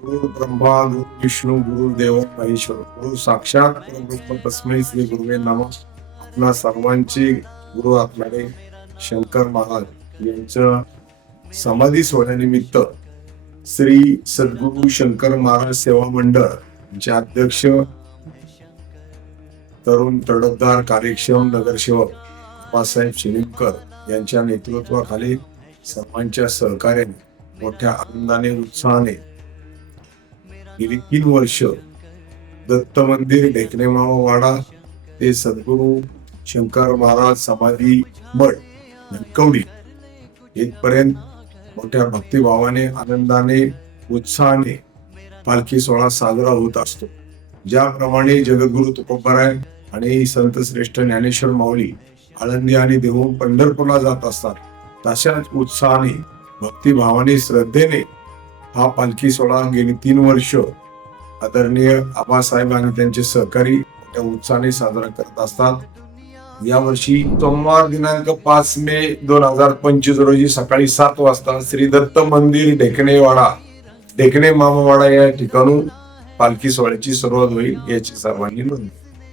गुरु ब्रह्मा गुरु विष्णू गुरुदेव महेश्वर गुरु साक्षात परब्रह्म तस्मै श्री गुरुवे नमः. आपणा सर्वांची गुरु आपणारे शंकर महाराज यांचं समाधी सोहळ्यानिमित्त श्री सद्गुरु शंकर महाराज सेवा मंडळ चे अध्यक्ष तरुण तडफदार कार्यक्षम नगरसेवक आबासाहेब शिलीमकर यांच्या नेतृत्वाखाली सर्वांच्या सहकार्याने मोठ्या आनंदाने उत्साहाने गेली 3 वर्ष दत्त मंदिर ढेकणेमामावाडा ते सद्गुरु शंकर महाराज समाधी मठ कवडी इथपर्यंत मोठ्या भक्तिभावाने आनंदाने उत्साहाने पालखी सोहळा साजरा होत असतो. ज्याप्रमाणे जगद्गुरु तुकोबाराय आणि संत श्रेष्ठ ज्ञानेश्वर माऊली आळंदी आणि देहून पंढरपूरला जात असतात, तशाच उत्साहाने भक्तिभावाने श्रद्धेने हा पालखी सोहळा गेली 3 वर्ष आदरणीय आबासाहेब आणि त्यांचे सहकारी मोठ्या उत्साहाने साजरा करत असतात. यावर्षी सोमवार दिनांक 5 मे 2025 रोजी सकाळी 7 वाजता श्री दत्त मंदिर ढेकणे मामावाडा या ठिकाणून पालखी सोहळ्याची सुरुवात होईल याची सर्वांनी नोंद.